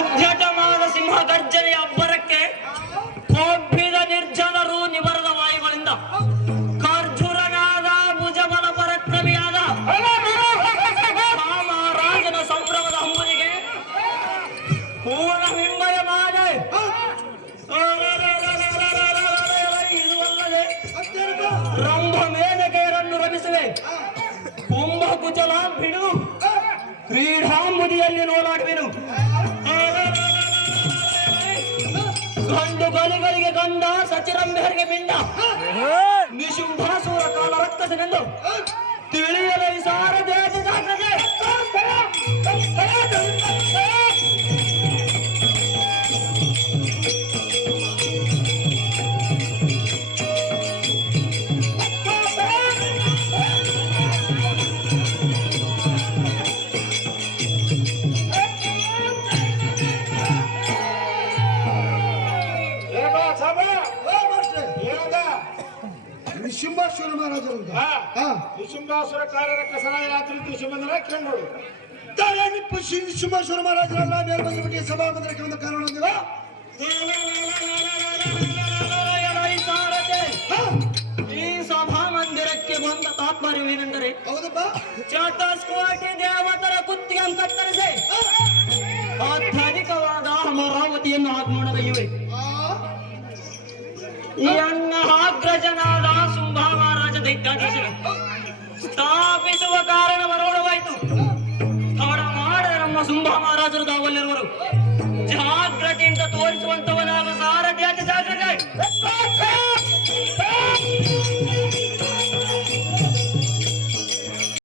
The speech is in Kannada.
ಉದ್ಯಟವಾದ ಸಿಂಹ ಗರ್ಜನೆಯ ಅಬ್ಬರಕ್ಕೆ ಕೊಬ್ಬಿದ ನಿರ್ಜನರು ನಿಬರದ ವಾಯುಗಳಿಂದ ಖರ್ಜುರನಾದ ಭುಜಬಲ ಪರಕ್ರಮಿಯಾದ ರಾಮರಾಜನ ಸಂಭ್ರಮದ ಹಂಬಲಿಗೆ ಪೂರ್ಣ ಹಿಂಬಯ ಮಾಡೆ ಇದು ಅಲ್ಲದೆ ರಂಭ ಮೇನಕೆಯರನ್ನು ರಮಿಸುವೆ ಕುಂಭ ಕುಚಲ ಬಿಡು ಕ್ರೀಡಾಂಬುದಿಯಲ್ಲಿ ನೋಲಾಡುವೆನು ಗಂಡು ಗಲಿಗಳಿಗೆ ಗಂಡ ಸಚಿರಂಬೆಹರಿಗೆ ಪಿಂಡ ನಿಶುಂಭಾಸುರ ಕಾಲ ರಕ್ಕಸನೆಂದು ತಿಳಿಯಲು ಈ ಸಾರ ದೇಶ ಸಾಕದೆ ನಿಶುಂಭಾಸುರ ಮಹಾರಾಜರಂತ ನಿಶುಂಭಾಸುರ ಕಾರ್ಯರಕ್ಕಸನಾಯ ರಾತ್ರಿ ದುಷ್ಮಂದನ ಕೇಳೋಡು ನಿಶುಂಭಾಸುರ ಮಹಾರಾಜರಲ್ಲ ಮೇಲೆ ಬಂದ್ಬಿಟ್ಟು ಸಭಾ ಮಂದಿರಕ್ಕೆ ಒಂದು ಕಾರಣ ಹೊಂದಿಲ್ಲ. ಈ ಸಭಾ ಮಂದಿರಕ್ಕೆ ಬಂದ ತಾತ್ಪರ್ಯವೇನೆಂದರೆ ಹೌದಪ್ಪ, ಚತಸ್ಕೋಟಿ ದೇವತರ ಕುತ್ತಿಗೆ ಕತ್ತರಿಸಿ ಅತ್ಯಧಿಕವಾದ ಅಮರಾವತಿಯನ್ನು ಆಗ್ಮೂಡದಯ್ಯುವೆ.